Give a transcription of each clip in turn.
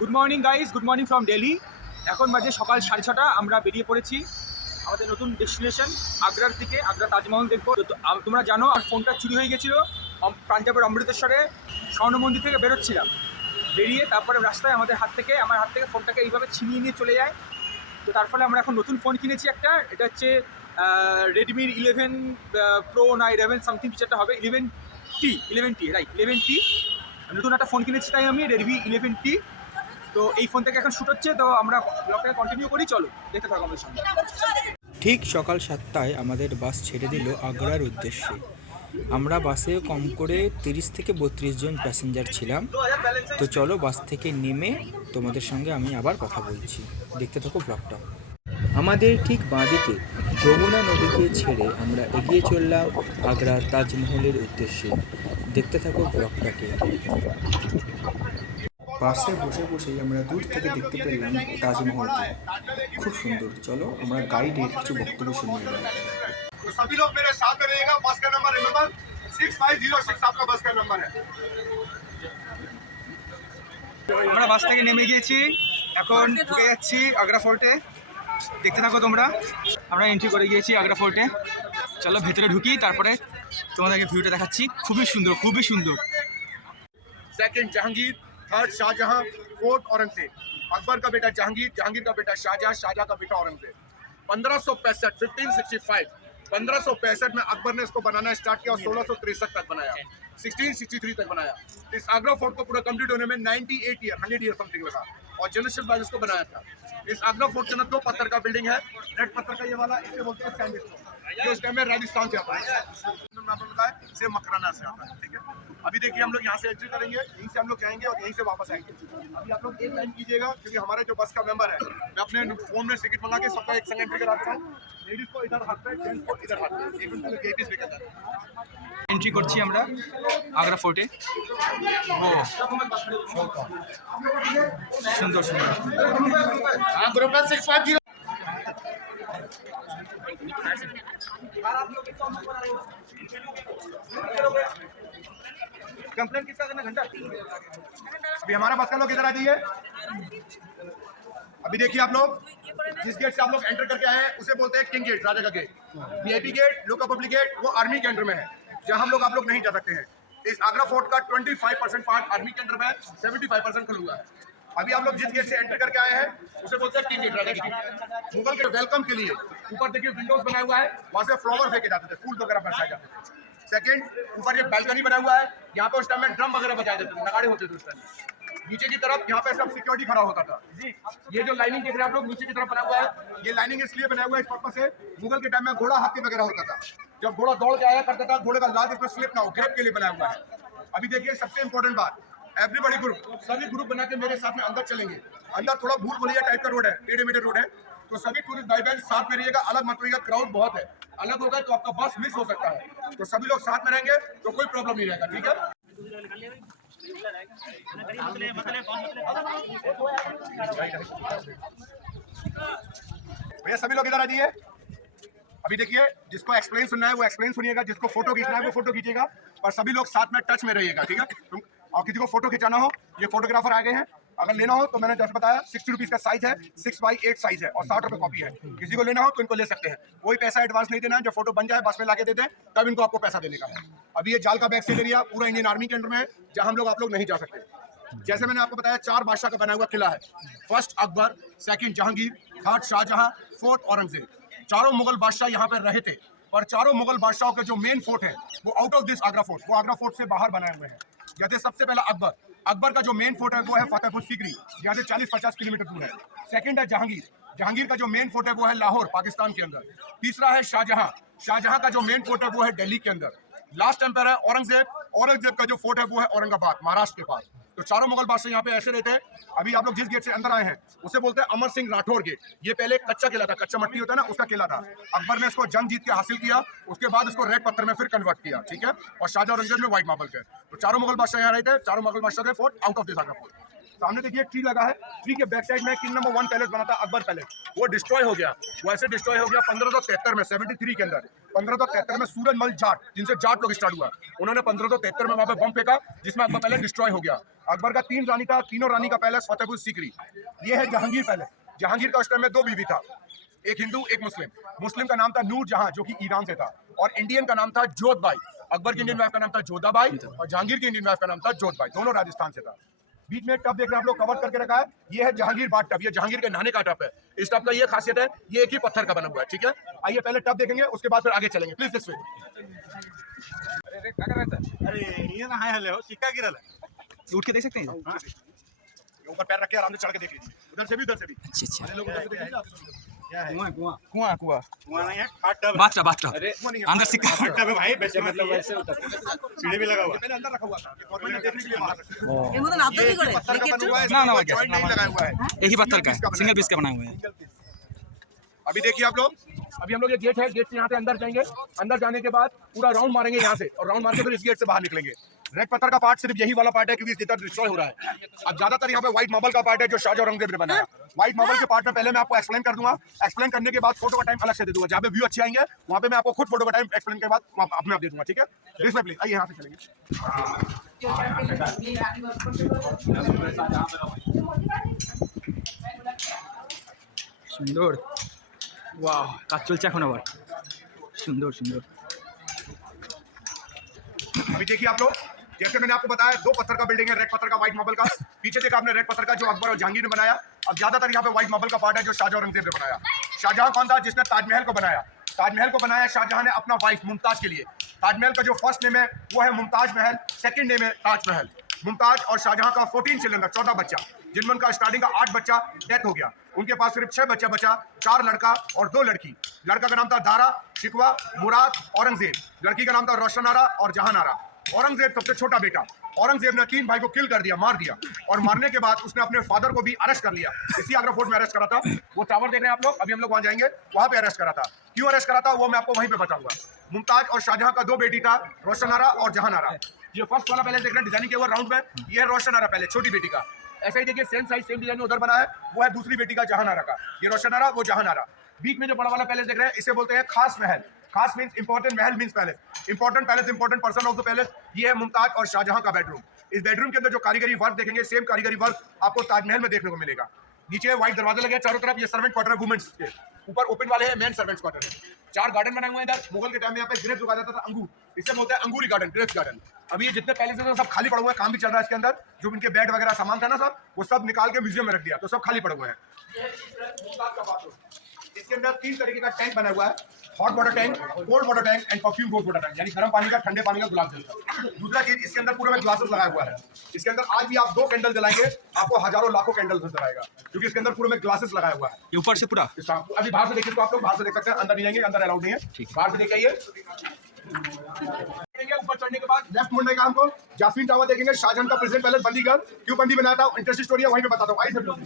Good morning guys, good morning from Delhi. এখন বাজে সকাল 6:30। আমরা বেরিয়ে পড়েছি আমাদের নতুন ডেস্টিনেশন আগ্রার দিকে। আগ্রা তাজমহল দেখবো। তোমরা জানো আর ফোনটা চুরি হয়ে গেছিলো পাঞ্জাবের অমৃতসরে স্বর্ণ মন্দির থেকে বেরোচ্ছিলাম। বেরিয়ে তারপরে রাস্তায় আমার হাত থেকে ফোনটাকে এইভাবে ছিনিয়ে নিয়ে চলে যায়। তো তার ফলে আমরা এখন নতুন ফোন কিনেছি একটা। এটা হচ্ছে রেডমির 11 প্রো না 11 সামথিং কিছু একটা হবে। 11T রাইট, 11T নতুন একটা ফোন কিনেছি তাই আমি, রেডমি 11T। তো এই ফোন থেকে এখন শ্যুট হচ্ছে, তো আমরা ব্লগটাকে কন্টিনিউ করি। চলো দেখতে থাকো আমাদের সঙ্গে। ঠিক সকাল 7টায় আমাদের বাস ছেড়ে দিল আগ্রার উদ্দেশ্যে। আমরা বাসে কম করে 30 থেকে 32 জন প্যাসেঞ্জার ছিলাম। তো চলো বাস থেকে নেমে তোমাদের সঙ্গে আমি আবার কথা বলছি, দেখতে থাকো ব্লগটা। আমাদের ঠিক বাঁদিকে যমুনা নদীকে ছেড়ে আমরা এগিয়ে চললাম আগ্রার তাজমহলের উদ্দেশ্যে, দেখতে থাকো ব্লগটাকে। বাসে বসে বসেই আমরা দূর থেকে দেখতে পেলাম তাজমহলকে, খুব সুন্দর। চলো আমরা গাইডের কিছু বক্তব্য শুনে এলাম। तो सभी लोग मेरे साथ में रहिएगा। बस का नंबर रिमेंबर 6506 आपका बस का नंबर है। আমরা বাস থেকে নেমে গিয়েছি, এখন ঢুকে যাচ্ছি আগ্রা ফোর্টে। দেখতে থাকো তোমরা। আমরা এন্ট্রি করে গিয়েছি আগ্রা ফোর্টে। চলো ভেতরে ঢুকি, তারপরে তোমাদেরকে ভিউটা দেখাচ্ছি। খুবই সুন্দর, খুবই সুন্দর। Second Jahangir, third Shah Jahan, fourth Aurangzeb. Akbar का बेटा जहांगीर, जहांगीर का बेटा शाहजहां, शाहजहां का बेटा औरंगजेब। 1565 1565 1565 में अकबर ने इसको बनाना स्टार्ट किया और 1663 तक बनाया, 1663 तक बनाया। इस आगरा फोर्ट को पूरा कंप्लीट होने में 98 ईयर 100 ईयर समथिंग लगा और जनरल बाद इसको बनाया था। इस आगरा फोर्ट के अंदर 2 पत्थर का बिल्डिंग है। रेड पत्थर का ये वाला, इसे बोलते हैं सैंडस्टोन, जो इस टाइम में राजस्थान से आता है, से मकराना से आता है। ठीक है, अभी देखिए हम लोग यहाँ से एंट्री करेंगे, यहीं से हम लोग जाएंगे और यहीं से वापस आएंगे। अभी आप लोग एक लाइन कीजिएगा, क्योंकि हमारे जो बस का मेंबर है, मैं अपने फोन में टिकट मंगा के सबका एक संग एंट्री कराता हूँ। लेडीज को इधर हाथ पे, जेंट्स को इधर हाथ पे, एक मिनट गेट इस लेकर जाते हैं। এন্ট্রি করছি আমরা আগ্রা ফোর্টে। ও সুন্দর সুন্দর। हाँ, ग्रुप 650। कंप्लेंट किसका करना घंटा। अभी हमारा बस का लोग इधर आ जाइए। अभी देखिए आप लोग जिस गेट से आप लोग एंटर करके आए हैं उसे बोलते हैं किंग गेट, राजा का गेट। VIP gate, local public gate, वो आर्मी के अंडर में है, जहां हम लोग आप लोग नहीं जा सकते हैं। इस आगरा फोर्ट का 25% पार्ट आर्मी के अंडर में है, 75% खुला हुआ है। अभी आप लोग जिस गेट से एंटर करके आए हैं उसे बोलते हैं किंग गेट, राजा की गेट। मुगल के वेलकम के लिए ऊपर देखिए विंडोज बनाया हुआ है, वहां से फ्लावर फेंके जाते थे, फूल वगैरह बरसाए जाते थे। सेकंड, ऊपर ये बैल्कनी बना हुआ है, यहाँ पे उस टाइम में ड्रम वगैरह बजाए जाते थे, नगाड़े होते थे उस टाइम। नीचे की तरफ यहाँ पे सब सिक्योरिटी खड़ा होता था। ये जो लाइनिंग देख रहे हैं आप लोग नीचे की तरफ बना हुआ है, ये लाइनिंग इसलिए बना हुआ है इस पर्पस से, मुगल के टाइम में घोड़ा हाथी वगैरह होता था, जब घोड़ा दौड़ के आया करता था, घोड़े का लात इसमें स्लिप ना हो, ग्रेप के लिए बनाया हुआ है। अभी देखिए सबसे इंपॉर्टेंट बात, एवरीबॉडी ग्रुप, सभी ग्रुप बना के मेरे साथ में अंदर चलेंगे। अंदर थोड़ा भूल भुलैया टाइप का रोड है, टेढ़े मेढ़े रोड है, तो सभी टूरिस्ट भाई बहन साथ में रहिएगा, अलग मत रहिएगा। क्राउड बहुत है, अलग होगा तो आपका बस मिस हो सकता है, तो सभी लोग साथ में रहेंगे तो कोई प्रॉब्लम नहीं रहेगा। ठीक है, भैया सभी लोग इधर आ जाइए। अभी देखिए जिसको एक्सप्लेन सुनना है वो एक्सप्लेन सुनिएगा, जिसको फोटो खींचना है वो फोटो खींचिएगा, और सभी लोग साथ में टच में रहिएगा। ठीक है, और किसी को फोटो खिंचाना हो, ये फोटोग्राफर आ गए हैं, अगर लेना हो तो मैंने जैसे बताया 60 रुपीज़ का साइज है, 6x8 साइज है और 60 रुपये कॉपी है। किसी को लेना हो तो इनको ले सकते हैं, कोई पैसा एडवांस नहीं देना है, जब फोटो बन जाए बस में लाके दे दें तब इनको आपको पैसा देने का है। अभी ये जाल का बैक साइड एरिया पूरा इंडियन आर्मी के अंडर में है, जहाँ हम लोग आप लोग नहीं जा सकते। जैसे मैंने आपको बताया 4 बादशाह का बना हुआ किला है, first Akbar, second Jahangir, third Shah Jahan, fourth Aurangzeb. चारों मुगल बादशाह यहाँ पर रहे थे, पर चारों मुगल बादशाहों के जो मेन फोर्ट है वो out of this Agra fort, वो आगरा फोर्ट से बाहर बनाए हुए हैं। जैसे सबसे पहला अकबर, अकबर का जो मेन फोर्ट है वो है फतेहपुर सीकरी, यहाँ से 40-50 किलोमीटर दूर है। सेकंड है जहांगीर, जहांगीर का जो मेन फोर्ट है वो है लाहौर, पाकिस्तान के अंदर। तीसरा है शाहजहां, शाहजहां का जो मेन फोर्ट है वो है दिल्ली के अंदर। लास्ट एम्पायर है औरंगजेब, औरंगजेब का जो फोर्ट है वो है औरंगाबाद, महाराष्ट्र के पास। तो चारों मुगल बादशाह यहाँ पे ऐसे रहते हैं। अभी आप लोग जिस गेट से अंदर आए हैं उसे बोलते हैं अमर सिंह राठौर गेट। ये पहले कच्चा किला था, कच्चा मट्टी होता है ना, उसका किला था। अकबर ने इसको जंग जीत के हासिल किया, उसके बाद इसको रेड पत्थर में फिर कन्वर्ट किया। ठीक है, और शाहजहां औरंगजेब ने व्हाइट मार्बल के। तो चारों मुगल बादशाह यहाँ रहते हैं, चारों मुगल बादशाह के fort out of this Agra fort. सामने देखिए ट्री लगा है, ट्री के बैक साइड में किंग नंबर 1 पैलेस बना था, अकबर पैलेस, वो डिस्ट्रॉय हो गया। वो ऐसे डिस्ट्रॉय हो गया 1573 में, 73 के अंदर 1573 में सूरजमल जाट, जिनसे जाट लोग स्टार्ट हुआ, उन्होंने 1573 में वहां पे बम फेंका, जिसमें अकबर पैलेस डिस्ट्रॉय हो गया। अकबर का 3 रानी था, तीनों रानी का पैलेस फतेहपुर सीकरी। ये है जहांगीर पैलेस। जहांगीर का उस टाइम में 2 बीवी था, एक हिंदू एक मुस्लिम। मुस्लिम का नाम था नूर जहां, जो कि ईरान से था, और इंडियन का नाम था जोधबाई। अकबर की इंडियन वाइफ का नाम था जोधाबाई और जहांगीर की इंडियन वाइफ का नाम था जोधबाई, दोनों राजस्थान से था। बीच में एक टब देख रहे हैं आप लोग, कवर करके रखा है, ये है जहांगीर बाथ टब, ये जहांगीर के नहाने का टब है। इस टब का ये खासियत है, ये एक ही पत्थर का बना हुआ है, ठीक है। आइए पहले टब देखेंगे, उसके बाद फिर आगे चलेंगे, प्लीज दिस वे। अरे ये ना हाय हेलो सिक्का गिरल है, उठ के देख सकते हैं। ऊपर पैर रख के आराम से चढ़ के देख लीजिए, उधर से भी उधर से भी। अच्छा अरे लोग उधर से देखिए, क्या है? कुआं कुआं नहीं है, हाथ टब है। बाथटब अरे कुआं नहीं है, अंदर सिक्का हाथ टब है भाई, वैसे मतलब वैसे होता है, सीढ़ी भी लगा हुआ है, मैंने अंदर रखा हुआ था, गवर्नमेंट ने देखने के लिए बाहर रखा है। এর মতন আব্দুল কি করে पत्थर का बना हुआ है, ना, ना, इसमें joint नहीं लगाया हुआ है, एक ही पत्थर का है, सिंगल पीस का बना हुआ है। अभी देखिए आप लोग, अभी हम लोग ये गेट है, गेट से यहाँ से अंदर जाएंगे, अंदर जाने के बाद पूरा राउंड मारेंगे यहाँ से, और राउंड मार के फिर इस गेट से बाहर निकलेंगे। रेड पत्थर का पार्ट सिर्फ यही वाला पार्ट है, क्योंकि इसके तरफ डिस्ट्रॉय हो रहा है। अब ज्यादातर यहाँ पे व्हाइट मार्बल का पार्ट है, जो शाहजहां औरंगजेब ने बनाया। व्हाइट मार्बल के पार्ट में पहले मैं आपको एक्सप्लेन कर दूंगा, एक्सप्लेन करने के बाद फोटो का टाइम अलग से दे दूंगा। जहाँ पे व्यू अच्छे आएंगे वहाँ पे मैं आपको खुद फोटो का टाइम एक्सप्लेन के बाद अपने आप दे दूंगा, ठीक है। प्लीज आइए यहाँ से चलेंगे। সুন্দর, ওয়াও, কাজ চলছে এখন আবার, সুন্দর সুন্দর। अभी देखिए आप लोग, जैसे मैंने आपको बताया 2 पत्थर का बिल्डिंग है, रेड पत्थर का, व्हाइट मार्बल का। पीछे देखा आपने रेड पत्थर का, जो अकबर और जहांगीर ने बनाया। अब ज्यादातर यहाँ पे व्हाइट मार्बल का पार्ट है, जो शाहजहां औरंगजेब ने बनाया। शाहजहां कौन था? जिसने ताजमहल को बनाया। ताजमहल को बनाया शाहजहां ने अपना वाइफ मुमताज के लिए। ताजमहल का जो फर्स्ट नेम है वो है मुमताज महल, सेकंड नेम है ताजमहल। मुमताज और शाहजहां का 14 चिल्ड्रन, 14 बच्चा, जिनमें उनका स्टार्टिंग का 8 बच्चा डेथ हो गया। उनके पास सिर्फ 6 बच्चा बचा, 4 लड़का और 2 लड़की। लड़का का नाम था दारा, शिकवा, मुराद, औरंगजेब। लड़की का नाम था रोशनारा और जहानारा। औरंगजेब सबसे छोटा बेटा। औरंगजेब ने 3 भाई को किल कर दिया, मार दिया, और मारने के बाद उसने अपने फादर को भी अरेस्ट कर लिया। इसी आगरा फोर्ट में अरेस्ट करा था। वो टावर देख रहे हैं आप लोग, अभी हम लोग वहां जाएंगे, वहां पे अरेस्ट करा था। क्यों अरेस्ट करा था वो मैं आपको वहीं पे बताऊंगा। मुमताज और शाहजहां का 2 बेटी था, रोशनारा और जहानारा। ये फर्स्ट वाला पैलेस देख रहे हैं डिजाइनिंग के हुआ राउंड में, ये है रोशनारा पैलेस, छोटी बेटी का। ऐसा ही देखिए सेम साइज सेम डिजाइन उधर बना है, वो है दूसरी बेटी का जहानारा का। ये रोशनारा, वो जहानारा। बीच में जो बड़ा वाला पैलेस देख रहे हैं, इसे बोलते हैं खास महल। खास means important, Mahal means palace. Important palace, important person of the palace. ये है मुमताज और शाहजहां का बेडरूम। इस बेडरूम के अंदर जो कारीगरी वर्क देखेंगे, सेम कारीगरी वर्क आपको ताजमहल में देखने को मिलेगा। नीचे व्हाइट दरवाजे लगे हैं चारों तरफ, ये सर्वेंट क्वार्टर है वुमेन्स के। ऊपर ओपन वाले हैं मेन सर्वेंट्स क्वार्टर है। 4 गार्डन बनाए हुए हैं इधर। मुगल के टाइम में यहाँ पे ग्रेप्स उगाया जाता था, अंगूर, इसे बोलते हैं अंगूरी गार्डन, ग्रेप्स गार्डन। अभी ये जितने पैलेस हैं सब खाली पड़े हुए हैं, काम भी चल रहा है इसके अंदर। जो इनके बेड वगैरह सामान था ना सब, वो सब निकाल के म्यूजियम में रख दिया, तो सब खाली पड़े हुए हैं। इसके अंदर 3 तरीके का टैंक बना हुआ है, hot water tank, cold water tank and perfume rose water tank, यानी गर्म पानी का, ठंडे पानी का, गुलाब जल का। दूसरा चीज, इसके अंदर पूरे में ग्लासेस लगाया हुआ है। इसके अंदर आज भी आप 2 कैंडल जलाएंगे, आपको हजारों लाखों कैंडल नजर आएगा, क्योंकि इसके अंदर पूरे में ग्लासेस लगाया हुआ है। ये ऊपर से पूरा अभी बाहर से देखिए तो आप लोग बाहर से देख सकते हैं, अंदर नहीं जाएंगे, अंदर अलाउड नहीं है। बाहर से देख आइए। ऊपर चढ़ने के बाद लेफ्ट मुड़ने का हमको जाफरीन टावर देखेंगे। शाहजहां का प्रेसिडेंट पैलेस बंदीगढ़, क्यों बंदी बनाया था, इंटरेस्टिंग स्टोरी है, वहीं पे बताता हूँ। आइए सब लोग।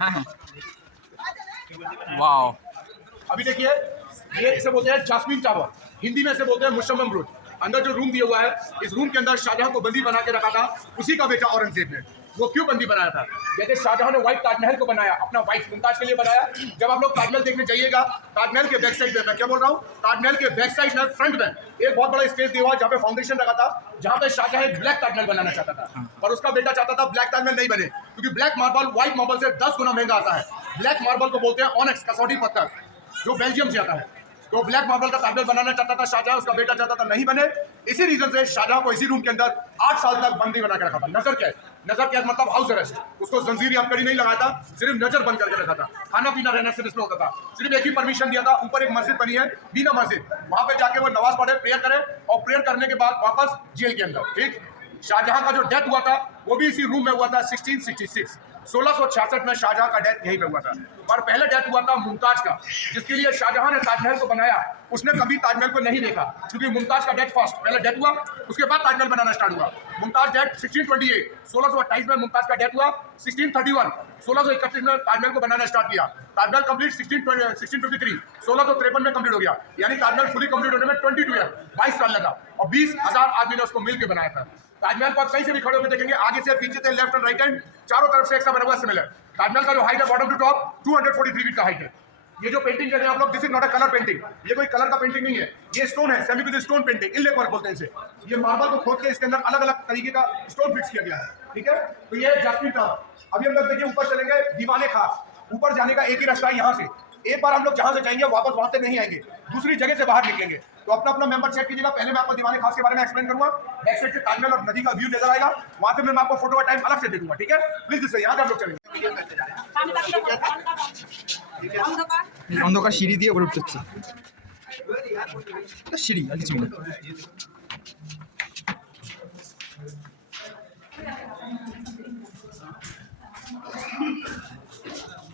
हाँ हाँ, वाओ। अभी देखिए, ये इसे बोलते हैं जास्मीन टावर, हिंदी में इसे बोलते हैं मुशम्मम रोड। अंदर जो रूम दिया हुआ है, इस रूम के अंदर शाहजहां को बंदी बना के रखा था उसी का बेटा औरंगजेब ने। वो क्यों बंदी बनाया था? जैसे शाहजहां ने व्हाइट ताजमहल को बनाया, अपना वाइफ मुमताज के लिए बनाया। जब आप लोग ताजमहल देखने जाइएगा, ताजमहल के बैक साइड में, मैं क्या बोल रहा हूँ, ताजमहल के बैक साइड में, फ्रंट में एक बहुत बड़ा स्पेस दिया हुआ, जहाँ पे फाउंडेशन रखा था, जहाँ पे शाहजहां एक ब्लैक ताजमहल बनाना चाहता था, पर उसका बेटा चाहता था ब्लैक ताजमहल नहीं बने, क्योंकि ब्लैक मार्बल व्हाइट मार्बल से 10 गुना महंगा आता है। ब्लैक मार्बल को बोलते हैं ऑनेक्स, कसौटी पत्थर, जो बेल्जियम से आता है। तो ब्लैक मार्बल का ताजमहल बनाना चाहता था शाहजहां, उसका बेटा चाहता था नहीं बने। इसी रीजन से शाहजहां को इसी रूम के अंदर 8 साल तक बंदी बना के रखा था। नजर कैद, नजर कैद मतलब हाउस अरेस्ट। उसको जंजीर या कड़ी नहीं लगाया था, सिर्फ नजर बंद करके रखा था। खाना पीना रहना सिर्फ इसमें होता था। सिर्फ एक ही परमिशन दिया था, ऊपर एक मस्जिद बनी है, बीना मस्जिद, वहां पे जाके वो नमाज पढ़े, प्रेयर करे, और प्रेयर करने के बाद वापस जेल के अंदर। ठीक, शाहजहां का जो डेथ हुआ था वो भी इसी रूम में हुआ था 1666। 1666 में शाहजहां का डेथ यहीं पे हुआ था। और पहले डेथ हुआ था मुमताज का, जिसके लिए शाहजहां ने ताजमहल को बनाया। उसने कभी ताजमहल को नहीं देखा, क्योंकि मुमताज का डेथ फर्स्ट, पहले डेथ हुआ, उसके बाद ताजमहल बनाना स्टार्ट हुआ। मुमताज डेथ 1628, 1628 में मुमताज का डेथ हुआ। 1631, 1631 में ताजमहल को बनाना स्टार्ट किया। ताजमहल कंप्लीट 1653, 1653 में कंप्लीट हो गया। यानी ताजमहल फुली कंप्लीट होने में 22 ईयर, 22 साल लगा, और 20,000 आदमी ने उसको मिलकर बनाया था। ताजमहल को आप कहीं से भी खड़े होकर देखेंगे, आगे से पीछे से लेफ्ट एंड राइट हैंड चारों तरफ से एक सा बना हुआ सिमिलर। ताजमहल का जो हाइट है बॉटम टू टॉप 243 फीट का हाइट है। ये जो पेंटिंग कर रहे हैं आप लोग, this is not a colour painting, ये कोई कलर का पेंटिंग नहीं है, ये स्टोन है, semi with stone painting, inlet work बोलते हैं इसे। ये मार्बल को खोद के इसके अंदर अलग अलग तरीके का स्टोन फिक्स किया गया है, ठीक है। तो ये जैस्मिन टावर। अभी हम लोग देखिए ऊपर चलेंगे, दीवाने खास। ऊपर जाने का एक ही रास्ता है यहाँ से, एक बार हम लोग जहां से जाएंगे वापस वहां से नहीं आएंगे, दूसरी जगह से बाहर निकलेंगे। तो अपना अपना मेंबर चेक कीजिएगा। पहले मैं आपको दीवाने खास के बारे में एक्सप्लेन करूंगा, बैक साइड से ताजमहल और नदी का व्यू नजर आएगा, वहां से मैं आपको फोटो का टाइम अलग से दे दूंगा, ठीक है। प्लीज इससे यहाँ से हम लोग चलेंगे। অন্ধকার সিঁড়ি দিয়ে উপরে উঠতে হচ্ছে, সিঁড়ি আর কিছু না।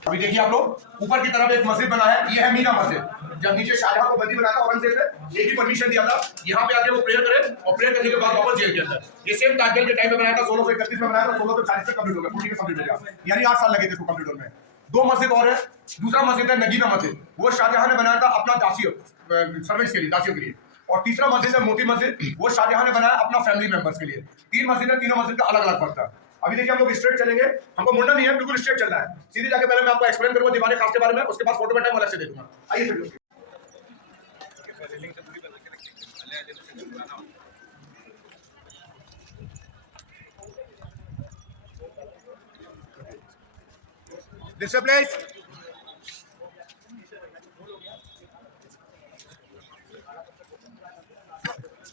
अभी देखिए आप लोग, ऊपर की तरफ एक मस्जिद बना है, ये है मीना मस्जिद। जब नीचे शाहजहां को बंदी बनाया था औरंगजेब ने, ये भी परमिशन दिया था यहाँ पे आके वो प्रेयर करे, और प्रेयर करने के बाद वापस जेल के अंदर। ये सेम ताजमहल के टाइम में बनाया था, 1631 में बनाया था, 1640 में कंप्लीट हो गया, 40 में कंप्लीट हो गया, यानी 8 साल लगे थे इसको कंप्लीट होने में। दो मस्जिद और है, दूसरा मस्जिद है नगीना मस्जिद, वो शाहजहां ने बनाया था अपना दासियों सर्वेंट्स के लिए, दासियों के लिए। और तीसरा मस्जिद है मोती मस्जिद, वो शाहजहां ने बनाया अपना फैमिली मेंबर्स के लिए। 3 मस्जिद है, तीनों मस्जिद का अलग अलग फर्क था। अभी देखिए हम लोग स्ट्रेट चलेंगे, हमको मुड़ना नहीं है, बिल्कुल स्ट्रेट चलना है। सीधे जाके पहले मैं आपको एक्सप्लेन करूंगा दीवाने खास के बारे में, उसके बाद फोटो में टाइम अलग से दे दूंगा। आइए सर। This place.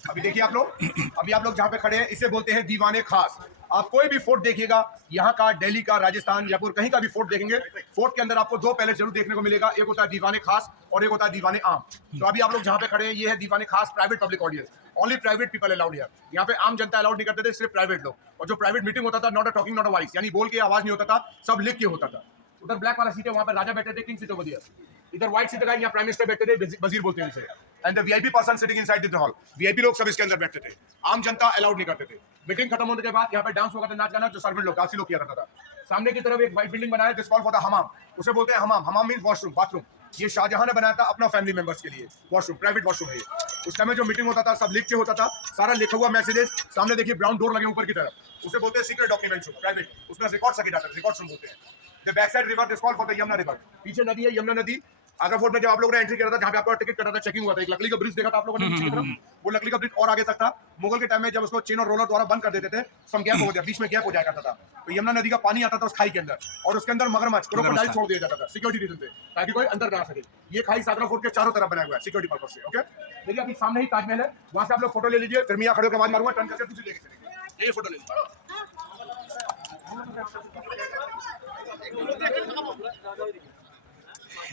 अभी देखिए आप लोग, अभी आप लोग जहां पे खड़े हैं इसे बोलते हैं दीवाने खास। आप कोई भी फोर्ट देखिएगा, यहाँ का, दिल्ली का, राजस्थान, जयपुर, कहीं का भी फोर्ट देखेंगे, फोर्ट के अंदर आपको 2 पैलेस जरूर देखने को मिलेगा, एक होता है दीवाने खास और एक होता है दीवाने आम। तो अभी आप लोग जहाँ पे खड़े हैं, ये है दीवाने खास, private public audience, only private people allowed here. यहाँ पे आम जनता अलाउड नहीं करते थे, सिर्फ प्राइवेट लोग। और जो प्राइवेट मीटिंग होता था, not a talking not a voice, यानी बोल के आवाज नहीं होता था, सब लिख के होता था। उधर ब्लैक वाला सीट है, वहाँ पे राजा बैठे थे, किंग सीट ओवर हियर। इधर व्हाइट सीट है, यहाँ प्राइम मिनिस्टर बैठते थे, वजीर बोलते हैं इसे। And the VIP person sitting inside the hall, VIP लोग सब इसके अंदर बैठते थे, आम जनता अलाउड नहीं करते थे। मीटिंग खत्म होने के बाद यहाँ पे डांस होगा था, नाच गाना, जो सर्वेंट लोग, दासी लोग किया करता था। सामने की तरफ एक व्हाइट बिल्डिंग बनाया, दिस कॉल फॉर द हमाम, उसे बोलते हैं हमाम। हमाम मींस वॉशरूम, बाथरूम। ये शाहजहां ने बनाया था अपना फैमिली मेंबर्स के लिए वॉशरूम, प्राइवेट वॉशरूम है ये। उस टाइम में जो मीटिंग होता था सब लिख के होता था, सारा लिखा हुआ मैसेजेस। सामने देखिए ब्राउन डोर लगे ऊपर की तरफ, उसे बोलते हैं सीक्रेट डॉक्यूमेंट्स रूम, प्राइवेट, उसमें रिकॉर्ड्स रखे जाते हैं, रिकॉर्ड्स रूम बोलते हैं। The back side river this call for the Yamuna river, पीछे नदी है यमुना नदी। आगरा फोर्ट में जब आप लोगों ने एंट्री करा था, जहाँ पे आपका टिकट कटा था, चेकिंग हुआ था, एक लकड़ी का ब्रिज देखा था आप लोगों ने नीचे की तरफ, वो लकड़ी का ब्रिज और आगे तक था। मुगल के टाइम में जब उसको चेन और रोलर द्वारा बंद कर देते थे, सम गैप हो गया, बीच में गैप हो जाया करता था, तो यमुना नदी का पानी आता था उस खाई के अंदर, और उसके अंदर मगरमच्छ, क्रोकोडाइल छोड़ दिया जाता था सिक्योरिटी रीजन से, ताकि कोई अंदर ना आ सके। ये खाई आगरा फोर्ट के चारों तरफ बनाया हुआ है सिक्योरिटी पर्पस से। ओके, देखिए अभी सामने ही ताजमहल है, वहां से आप लोग फोटो ले लीजिए, फिर मैं यहाँ खड़े होकर आवाज मारूंगा, टर्न करके दूसरी लेके चलेंगे। ये फोटो ले लीजिए।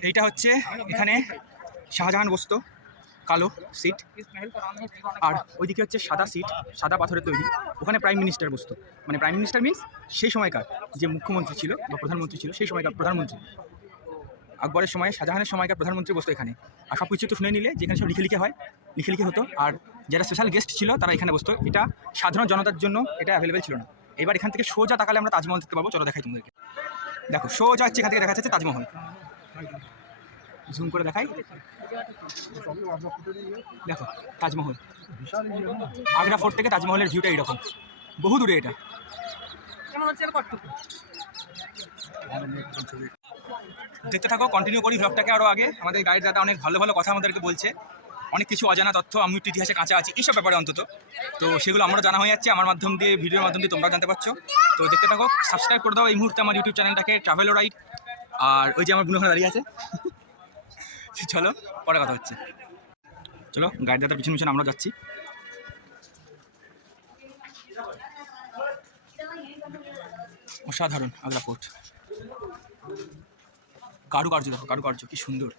এইটা হচ্ছে এখানে শাহজাহান বসত, কালো সিট, আর ওইদিকে হচ্ছে সাদা সিট, সাদা পাথরের তৈরি, ওখানে প্রাইম মিনিস্টার বসত। মানে প্রাইম মিনিস্টার মিনস সেই সময়কার যে মুখ্যমন্ত্রী ছিল বা প্রধানমন্ত্রী ছিল, সেই সময়কার প্রধানমন্ত্রী। আকবরের সময়, শাহজাহানের সময়কার প্রধানমন্ত্রী বসতো এখানে। আর সব কিছু তো শুনে নিলে, যেখানে সব লিখে হয়, লিখে হতো। আর যারা স্পেশাল গেস্ট ছিল তারা এখানে বসতো। এটা সাধারণ জনতার জন্য এটা অ্যাভেলেবেল ছিল না। এবার এখান থেকে সোজা তাকালে আমরা তাজমহল দেখতে পাবো, চলো দেখাই তোমাদেরকে। দেখো সোজা হচ্ছে এখান থেকে দেখা যাচ্ছে তাজমহল, জুম করে দেখাই, দেখো তাজমহল। আগ্রা ফোর্ট থেকে তাজমহলের ভিউটা এইরকম, বহু দূরে এটা। দেখতে থাকো, কন্টিনিউ করি ভ্লগটাকে আরও আগে। আমাদের গাইড দাদা অনেক ভালো ভালো কথা আমাদেরকে বলছে, অনেক কিছু অজানা তথ্য, আমি একটু ইতিহাসে কাঁচা আছি এইসব ব্যাপারে অন্তত, তো সেগুলো আমারও জানা হয়ে যাচ্ছে আমার মাধ্যম দিয়ে, ভিডিওর মাধ্যম দিয়ে তোমরা জানতে পারছো। তো দেখতে থাকো, সাবস্ক্রাইব করে দাও এই মুহূর্তে আমার ইউটিউব চ্যানেলটাকে, ট্রাভেল ও রাইড। আর ওই যে আমার বুনো দাঁড়িয়ে আছে, চলো পরে কথা হচ্ছে। চলো গাইড দাদার পিছন পিছন আমরা যাচ্ছি। অসাধারণ আগ্রা ফোর্ট, কারুকার্য দেখো, কারুকার্য কি সুন্দর।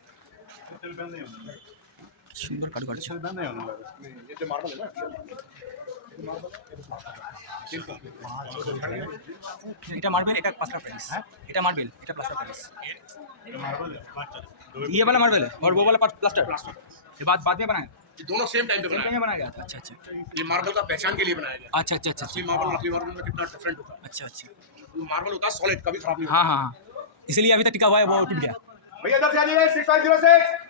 সুন্দর কারুকার্য। ये जो मार्बल है ना এটা মার্বেল, এটা প্লাস্টার প্যারিস। এটা মার্বেল, এটা প্লাস্টার প্যারিस। ये वाला मार्बल है और वो वाला प्लास्टर ये बाद में बनाया, ये दोनों सेम टाइम पे सेम बनाए टाइम में बनाया गया था। अच्छा अच्छा ये मार्बल का पहचान के लिए बनाया गया अच्छा अच्छा अच्छा असली मार्बल नकली मार्बल में कितना डिफरेंट होता अच्छा अच्छा है मार्बल होता है सॉलिड कभी खराब नहीं हाँ हाँ हाँ, इसलिए अभी तक टिका हुआ है, वो टूट गया। होता भैया इधर से आ जाइए 6506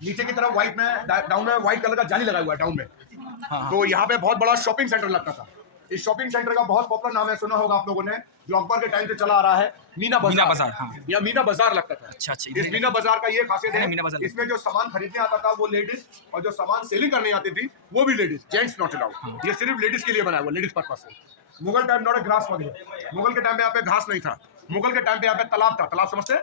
नीचे की तरफ व्हाइट में डाउन में व्हाइट कलर का जाली लगा हुआ है डाउन में हाँ हाँ तो यहाँ पे बहुत बड़ा शॉपिंग सेंटर लगता था। इस शॉपिंग सेंटर का बहुत पॉपुलर नाम है, सुना होगा आप लोगों ने, जो अकबर के टाइम से चला आ रहा है, मीना बाजार। हाँ। या मीना बाजार लगता था। अच्छा अच्छा इस मीना बाजार का ये खासियत है, मीना बाजार। इसमें जो सामान खरीदने आता था वो लेडीज और जो सामान सेलिंग करने आती थी वो भी लेडीज, जेंट्स नॉट अलाउड। ये सिर्फ लेडीज के लिए बनाया हुआ, लेडीज पर्पस से। Mughal time not a grass वगैरह, मुगल के टाइम पे यहाँ पे घास नहीं था, मुगल के टाइम पे यहाँ पे तालाब था, तालाब समझते हैं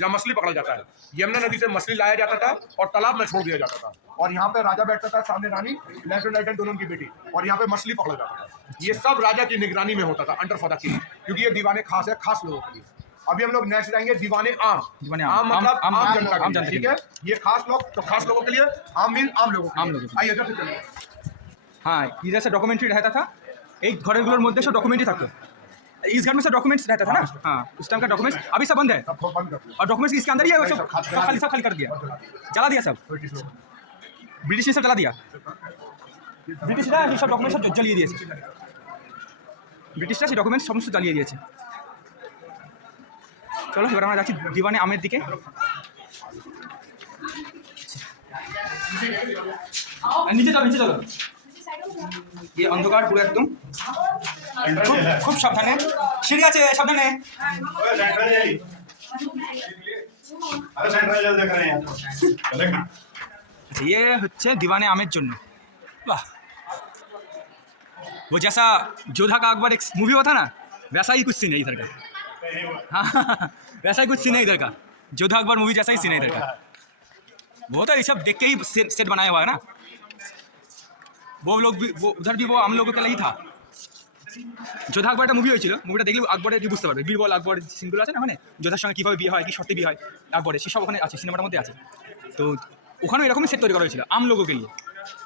जहाँ मछली पकड़ा जाता है, यमुना नदी से मछली लाया जाता था और तालाब में छोड़ दिया जाता था और यहाँ पे राजा बैठता था, सामने रानी, लेफ्ट एंड राइट हैंड दोनों की बेटी, और यहाँ पे मछली पकड़ा जाता था। ये सब राजा की निगरानी में होता था, अंडर फॉर द किंग, क्योंकि ये दीवाने खास है, खास लोगों के लिए। अभी हम लोग नेक्स्ट जाएंगे दीवाने आम। दीवाने आम मतलब आम जनता के आम लिए, जनता के ठीक है। ये खास लोग तो खास लोगों के लिए, आम मीन आम लोगों के आम लिए। लोगों के लिए। आइए इधर से चलिए। हाँ, इधर से डॉक्यूमेंट्री रहता था, एक ঘরেরগুলোর মধ্যে सब डॉक्यूमेंट्री থাকতো, इस घर में सब डॉक्यूमेंट्स रहता था ना। हाँ, उस टाइम का डॉक्यूमेंट्स अभी सब बंद है सबको बंद कर दिया। और डॉक्यूमेंट्स इसके अंदर ही है, वो सब खाली कर दिया, जला दिया सब, ब्रिटिश ने सब जला दिया, ব্রিটিশরা এই সব ডকুমেন্টস সব জ্বালিয়ে দিয়েছে, ব্রিটিশরা সেই ডকুমেন্টস সমস্ত জ্বালিয়ে দিয়েছে। চলো এবার আমরা যাচ্ছি দিওয়ানে আমের দিকে। নিচে চলো, নিচে চলো, ये অন্ধকার পুরো একদম, খুব খুব সাবধানে, সিঁড়ি আছে সাবধানে। अच्छा, ये হচ্ছে दीवाने आमेर জন্য। वाह, वो जैसा जोधा का अकबर एक मूवी होता ना, वैसा ही कुछ सीन है इधर का। हाँ वैसा ही कुछ सीन है इधर का, जोधा अकबर मूवी जैसा ही सीन है इधर का। वो तो ये सब देख के ही सेट बनाया हुआ है ना। वो लोग भी, वो उधर भी वो हम लोगों के लिए ही था। যোধা আকবর একটা মুভি হয়েছিল, মুভিটা দেখলে আকবরের বুঝতে পারবে, বীরবল আকবরের সিনগুলো আছে না ওখানে, যোধার সঙ্গে কীভাবে বিয়ে হয়, কী শর্তে বিয়ে হয় আকবরের, সেসব ওখানে আছে, সিনেমাটার মধ্যে আছে। তো ওখানেও এরকমই সেট তৈরি করা হয়েছিল আম লোগোকে নিয়ে,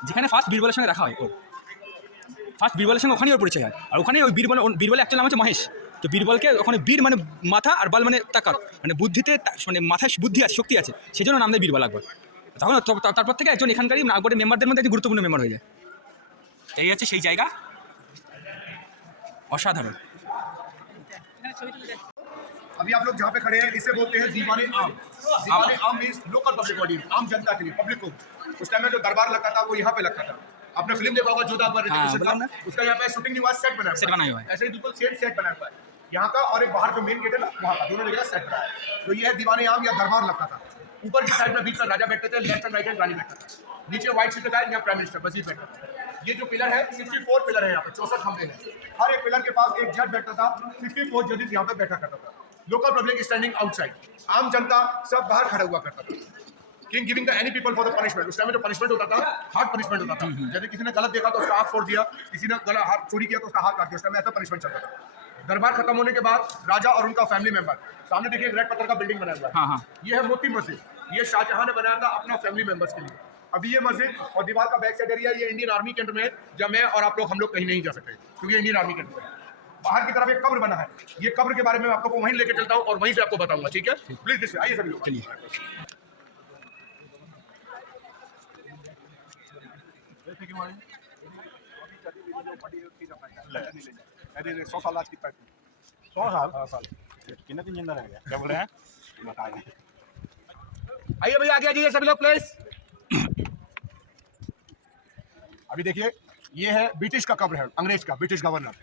যেখানে ফার্স্ট বীরবলের সঙ্গে দেখা হয়, ওর ফার্স্ট বীরবলের সঙ্গে ওখানেই ওর পরিচয় হয়। আর ওখানে ওই বীরবলের অ্যাকচুয়াল নাম হচ্ছে মহেশ। তো বীরবলকে ওখানে বীর মানে মাথা আর বল মানে তাকাত, মানে বুদ্ধিতে মানে মাথায় বুদ্ধি আছে, শক্তি আছে, সেই জন্য নাম দেয় বীরবল আকবর। তখন তারপর থেকে একজন এখানকারই আকবরের মেম্বারদের মধ্যে একটি গুরুত্বপূর্ণ মেম্বার হয়ে যায়। এই হচ্ছে সেই জায়গা, অসাধারণ। अभी आप लोग जहाँ पे खड़े हैं इसे बोलते हैं दीवाने आम। दीवाने आम मीन्स लोकल पब्लिक ऑडियंस, आम जनता के लिए, पब्लिक को। उस टाइम में जो दरबार लगता था वो यहाँ पे लगता था। आपने फिल्म देखा होगा जोधा अकबर, उसका यहाँ पे शूटिंग हुआ, सेट बनाया हुआ है, ऐसे ही बिल्कुल सेट बनाया हुआ है यहाँ का, और एक बाहर जो मेन गेट है ना वहाँ का, दोनों जगह सेट बनाया है। तो ये है दीवाने आम या दरबार लगता था। ऊपर की साइड में बीच में राजा बैठते थे, लेफ्ट एंड राइट हैंड रानी बैठता था, नीचे व्हाइट सीट लगाया, यहाँ प्राइम मिनिस्टर वजीर बैठता था। ये जो पिलर है 64 पिलर है यहाँ पे, 64 खंभे हैं, हर एक पिलर के पास एक जज बैठता था, 64 जजेस यहाँ पे बैठा करता था। लोकल पब्लिक स्टैंडिंग आउटसाइड, आम जनता सब बाहर खड़ा हुआ करता था। King giving the any people for the punishment. उस टाइम में जो पनिशमेंट होता था, हार्ड पनिशमेंट होता था। जैसे किसी ने गलत देखा तो उसका हाथ फोड़ दिया, किसी ने गलत हाथ चोरी किया तो उसका हाथ काट दिया, उस टाइम में ऐसा पनिशमेंट चलता था। दरबार खत्म होने के बाद राजा और उनका फैमिली मेंबर, सामने देखिए रेड पत्थर का बिल्डिंग बनाया हुआ है, हाँ। ये है मोती मस्जिद, ये शाहजहां ने बनाया था अपना फैमिली मेंबर्स के लिए। अभी ये मस्जिद और दीवार का बैक साइड एरिया ये इंडियन आर्मी के अंडर में है, जब मैं और आप लोग हम लोग कहीं नहीं जा सकते क्योंकि इंडियन आर्मी के अंडर में। बाहर की तरफ एक कब्र बना है, ये कब्र के बारे में मैं आपको वहीं लेके चलता हूँ और वहीं से आपको बताऊंगा, ठीक है। प्लीज दिस आइए सभी लोग, चलिए। अरे 100 साल आज की पैक 100 साल कितने दिन जिंदा रह गया क्या बोल रहे हैं बताइए। आइए भैया आगे आ जाइए सभी लोग प्लीज। अभी देखिए ये है ब्रिटिश का कब्र है, अंग्रेज का, ब्रिटिश गवर्नर।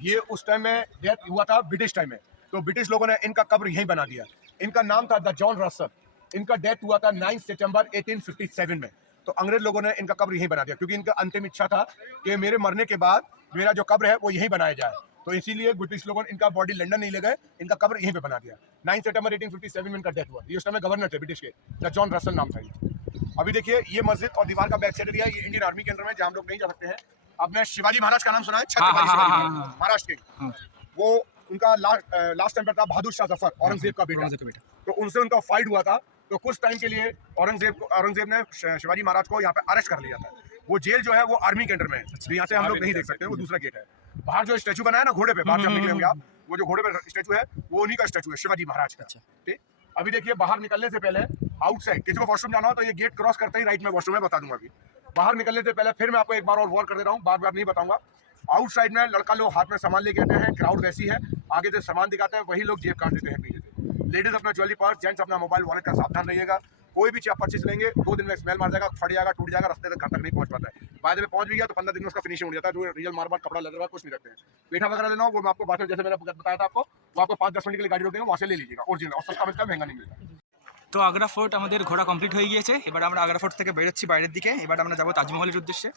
ये उस टाइम में डेथ हुआ था ब्रिटिश टाइम में, तो ब्रिटिश लोगों ने इनका कब्र यहीं बना दिया। इनका नाम था द जॉन रसल। इनका डेथ हुआ था 9 सितंबर 1857 में, तो अंग्रेज लोगों ने इनका कब्र यहीं बना दिया क्योंकि इनका अंतिम इच्छा था कि मेरे मरने के बाद मेरा जो कब्र है वो यहीं बनाया जाए। तो इसीलिए ब्रिटिश लोगों ने इनका बॉडी लंदन नहीं ले गए, इनका कब्र यहीं पे बना दिया। 9 सितंबर 1857 में इनका डेथ हुआ। ये उस टाइम में गवर्नर थे ब्रिटिश के, द जॉन रसल नाम था ये। अभी देखिए ये मस्जिद और दीवार का बैक साइड एरिया, ये इंडियन आर्मी के अंदर में जहाँ हम लोग नहीं जा सकते हैं। आपने शिवाजी महाराज का नाम सुना है, छत्रपति शिवाजी महाराज, महाराष्ट्र के, वो उनका लास्ट टाइम पर था बहादुर शाह जफर, औरंगजेब का बेटा। तो उनसे उनका फाइट हुआ था, तो कुछ टाइम के लिए औरंगजेब ने शिवाजी महाराज को यहाँ पे अरेस्ट कर लिया था। वो जेल जो है वो आर्मी के अंडर में है, तो यहाँ से हम लोग नहीं देख सकते, वो दूसरा गेट है। बाहर जो स्टैचू बनाया ना घोड़े पे, बाहर जब निकले होंगे आप, वो जो घोड़े पे स्टैचू है वो उन्हीं का स्टैचू है, शिवाजी महाराज का। ठीक, अभी देखिए बाहर निकलने से पहले आउटसाइड, किसी को वॉशरूम जाना हो तो ये गेट क्रॉस करते ही राइट में वॉशरूम है, बता दूंगा अभी। बाहर निकलने से पहले फिर मैं आपको एक बार और वॉर कर दे रहा हूँ, बार बार नहीं बताऊंगा। आउटसाइड में लड़का लोग हाथ में सामान लेके आते हैं, क्राउड वैसी है, आगे से सामान दिखाते हैं, वही लोग जेब काट देते हैं पीछे से। लेडीज अपना ज्वेलरी पर्स, जेंट्स अपना मोबाइल वॉलेट का सावधान रहिएगा। कोई भी चीज परचेज लेंगे 2 दिन में स्मेल मार जाएगा, फट जाएगा, टूट जाएगा, रास्ते तक घर तक नहीं पहुंच पाता है। बाद में पहुंच भी गया तो 15 दिन में उसका फिनिशिंग हो जाता है। जो रियल मार्बल कपड़ा लेदर कुछ नहीं रखते हैं। पेठा वगैरह लेना हो वो मैं आपको बाद में, जैसे मैंने बताया था आपको, वो आपको 5-10 मिनट के लिए गाड़ी रोक देंगे, वहाँ से ले लीजिएगा, ओरिजिनल और सस्ता मिलता है, महंगा नहीं मिलता। তো আগ্রা ফোর্ট আমাদের ঘোরা কমপ্লিট হয়ে গিয়েছে। এবার আমরা আগ্রা ফোর্ট থেকে বেরোচ্ছি বাইরের দিকে। এবার আমরা যাবো তাজমহলের উদ্দেশ্যে।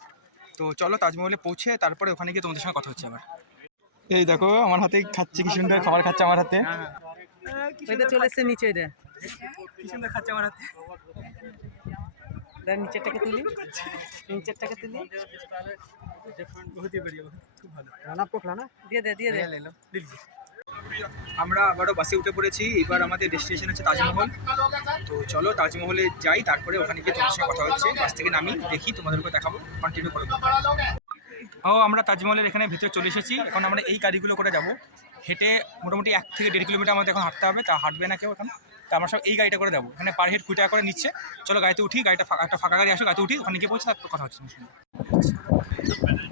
তো চলো তাজমহলে পৌঁছে তারপরে ওখানে গিয়ে তোমাদের সঙ্গে কথা হচ্ছে আবার। এই দেখো আমার হাতে খাচ্ছে, কি সুন্দর খাবার খাচ্ছে আমার হাতে। ওইটা চলে এসছে নিচে, দে কি সুন্দর খাচ্ছে আমার হাতে। দেখ নিচেরটাকে তুলি, নিচেরটাকে তুলি, খুব ভালো। রানা পোকলা না, দিয়ে দে আমরা আবারও বাসে উঠে পড়েছি। এবার আমাদের ডেস্টিনেশন হচ্ছে তাজমহল। তো চলো তাজমহলে যাই, তারপরে ওখানে গিয়ে তোমাদের সঙ্গে কথা হচ্ছে। বাস থেকে নামি দেখি, তোমাদেরকে দেখাবো, কন্টিনিউ করবো। আমরা তাজমহলের এখানে ভিতরে চলে এসেছি। এখন আমরা এই গাড়িগুলো করে যাব। হেঁটে মোটামুটি 1 থেকে 1.5 কিলোমিটার আমাদের এখন হাঁটতে হবে। তা হাঁটবে না কেউ এখন, তা আমরা সব এই গাড়িটা করে যাবো। এখানে পার হেড 20 টাকা করে নিচ্ছে। চলো গাড়িতে উঠি, গাড়িটা একটা ফাঁকা গাড়ি আসো, গাড়িতে উঠি, ওখানে গিয়ে পৌঁছে তারপর কথা হচ্ছে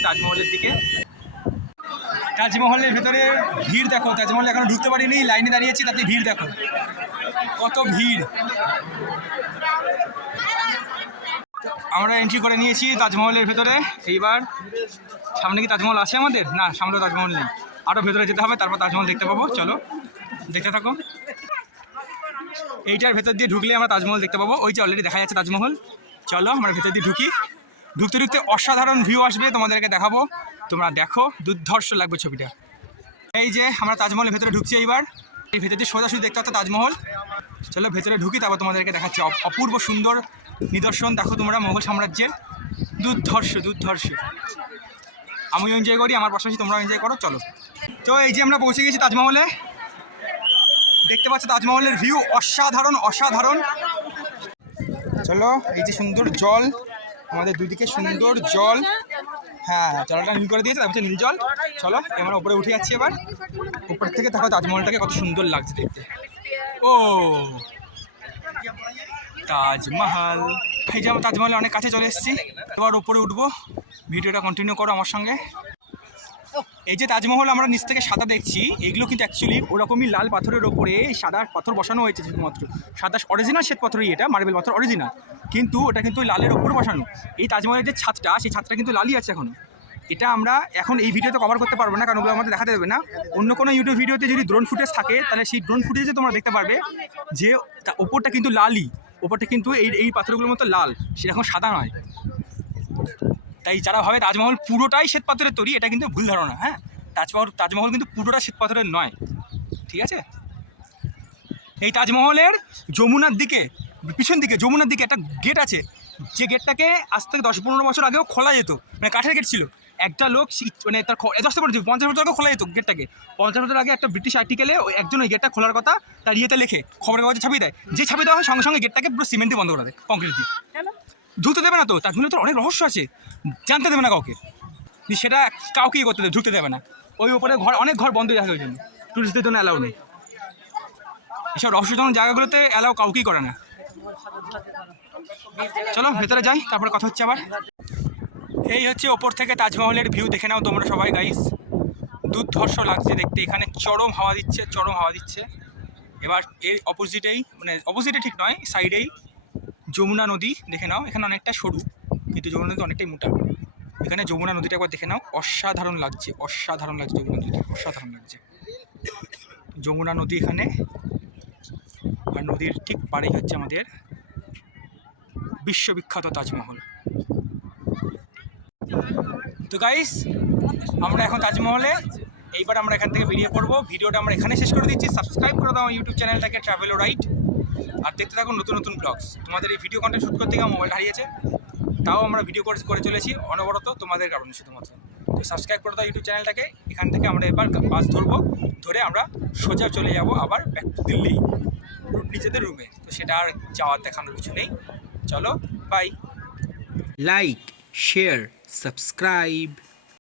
তাজমহলের দিকে। তাজমহলের ভেতরে ভিড় দেখো, তাজমহলে এখন ঢুকতে পারিনি, লাইনে দাঁড়িয়েছি, তাতে ভিড় দেখো কত ভিড়। আমরা এন্ট্রি করে নিয়েছি তাজমহলের ভেতরে। এইবার সামনে কি তাজমহল আছে আমাদের? না, সামনে তাজমহল নেই, আরও ভেতরে যেতে হবে, তারপর তাজমহল দেখতে পাবো। চলো দেখতে থাকো। এইটার ভেতর দিয়ে ঢুকলে আমরা তাজমহল দেখতে পাবো। ওই যে অলরেডি দেখা যাচ্ছে তাজমহল। চলো আমরা ভেতর দিয়ে ঢুকি। ঢুকতে ঢুকতে অসাধারণ ভিউ আসবে, তোমাদেরকে দেখাবো। তোমরা দেখো, দুর্ধর্ষ লাগবে ছবিটা। এই যে আমরা তাজমহলের ভেতরে ঢুকছি। এইবার এই ভেতর দিয়ে সোজাসুজি দেখতে হচ্ছে তাজমহল। চলো ভেতরে ঢুকি, তারপর তোমাদেরকে দেখাচ্ছি অপূর্ব সুন্দর নিদর্শন। দেখো তোমরা মোগল সাম্রাজ্যের, দুর্ধর্ষ। আমিও এনজয় করি, আমার পাশাপাশি তোমরাও এনজয় করো। চলো। তো এই যে আমরা পৌঁছে গেছি তাজমহলে। দেখতে পাচ্ছ তাজমহলের ভিউ অসাধারণ। চলো, এই যে সুন্দর জল, আমাদের দুদিকে সুন্দর জল। হ্যাঁ, জলটা নীল করে দিয়েছে, তারপর নীল জল। চলো আমরা উপরে উঠে যাচ্ছি। এবার উপর থেকে দেখো তাজমহলটাকে কত সুন্দর লাগছে দেখতে। ও তাজমহল, এই যে আমরা তাজমহলে অনেক কাছে চলে এসেছি। এবার উপরে উঠবো, ভিডিওটা কন্টিনিউ করো আমার সঙ্গে। এই যে তাজমহল আমরা নিচ থেকে সাদা দেখছি, এগুলো কিন্তু অ্যাকচুয়ালি ওরকমই লাল পাথরের ওপরে সাদা পাথর বসানো হয়েছে। শুধুমাত্র সাদা অরিজিনাল শ্বেত পাথরই, এটা মার্বেল পাথর অরিজিনাল, কিন্তু ওটা কিন্তু লালের ওপরে বসানো। এই তাজমহলের যে ছাদটা, সেই ছাদটা কিন্তু লালই আছে এখন। এটা আমরা এখন এই ভিডিওতে কভার করতে পারবো না, কারণ ওগুলো আমাদের দেখাতে দেবে না। অন্য কোনো ইউটিউব ভিডিওতে যদি ড্রোন ফুটেজ থাকে, তাহলে সেই ড্রোন ফুটেজে তোমরা দেখতে পারবে যে ওপরটা কিন্তু লালই, ওপরটা কিন্তু এই পাথরগুলোর মতো লাল, সেটা এখন সাদা নয়। তাই যারা ভাবে তাজমহল পুরোটাই শ্বেত পাথরের তৈরি, এটা কিন্তু ভুল ধারণা। হ্যাঁ, তাজমহল কিন্তু পুরোটা শ্বেত পাথরের নয়, ঠিক আছে? এই তাজমহলের যমুনার দিকে, পিছন দিকে যমুনার দিকে একটা গেট আছে, যে গেটটাকে আজ থেকে 10-15 বছর আগেও খোলা যেত। মানে কাঠের গেট ছিল। একটা লোক মানে তার 50 বছর আগে খোলা যেত গেটটাকে। 50 বছর আগে একটা ব্রিটিশ আর্টিকেলে একজন ওই গেটটা খোলার কথা তার ইয়েতে লেখে, খবরের কাগজে ছাপিয়ে দেয়। যে ছাপিয়ে দেওয়া হয় সঙ্গে সঙ্গে গেটটাকে পুরো সিমেন্ট দিয়ে বন্ধ করে দেয়, কংক্রিট দিয়ে। ঢুকতে দেবে না। তো তাজমহলে তো অনেক রহস্য আছে, জানতে দেবে না কাউকে, সেটা কাউকে করতে দেবে, ঢুকতে দেবে না। ওই ওপরে অনেক ঘর বন্ধ থাকে ওই জন্য, টুরিস্টদের জন্য অ্যালাউ নেই। এসব রহস্যজনক জায়গাগুলোতে অ্যালাউ কাউকেই করে না। চলো ভেতরে যাই, তারপরে কথা হচ্ছে আবার। এই হচ্ছে ওপর থেকে তাজমহলের ভিউ, দেখে নাও তোমরা সবাই গাইস। দুর্ধর্ষ লাগছে দেখতে, এখানে চরম হাওয়া দিচ্ছে। এবার এর অপোজিটেই, মানে অপোজিটে ঠিক নয়, সাইডেই যমুনা নদী দেখে নাও। এখানে অনেকটা সরু, কিন্তু যমুনা নদী অনেকটাই মোটা। এখানে যমুনা নদীটা একবার দেখে নাও, অসাধারণ লাগছে যমুনা নদীটা, অসাধারণ লাগছে যমুনা নদী এখানে। আর নদীর ঠিক পাড়েই হচ্ছে আমাদের বিশ্ববিখ্যাত তাজমহল। তো গাইস, আমরা এখন তাজমহলে। এইবার আমরা এখান থেকে বেরিয়ে পড়বো। ভিডিওটা আমরা এখানে শেষ করে দিচ্ছি। সাবস্ক্রাইব করে দাও আমার ইউটিউব চ্যানেলটাকে, ট্রাভেল ও রাইড, আর দেখতে থাকুন নতুন ব্লগস। তোমাদের এই ভিডিও কন্টেন্ট শ্যুট করতে গিয়ে মোবাইল হারিয়েছে, তাও আমরা ভিডিও করে চলেছি অনবরত তোমাদের কারণে শুধুমাত্র। তো সাবস্ক্রাইব করে দাও ইউটিউব চ্যানেলটাকে। এখান থেকে আমরা এবার বাস ধরে আমরা সোজা চলে যাব আবার ব্যাক টু দিল্লি। নিজেদের রুমে। তো সেটা আর যাওয়ার দেখানোর কিছু নেই। চলো বাই। Like, share, subscribe.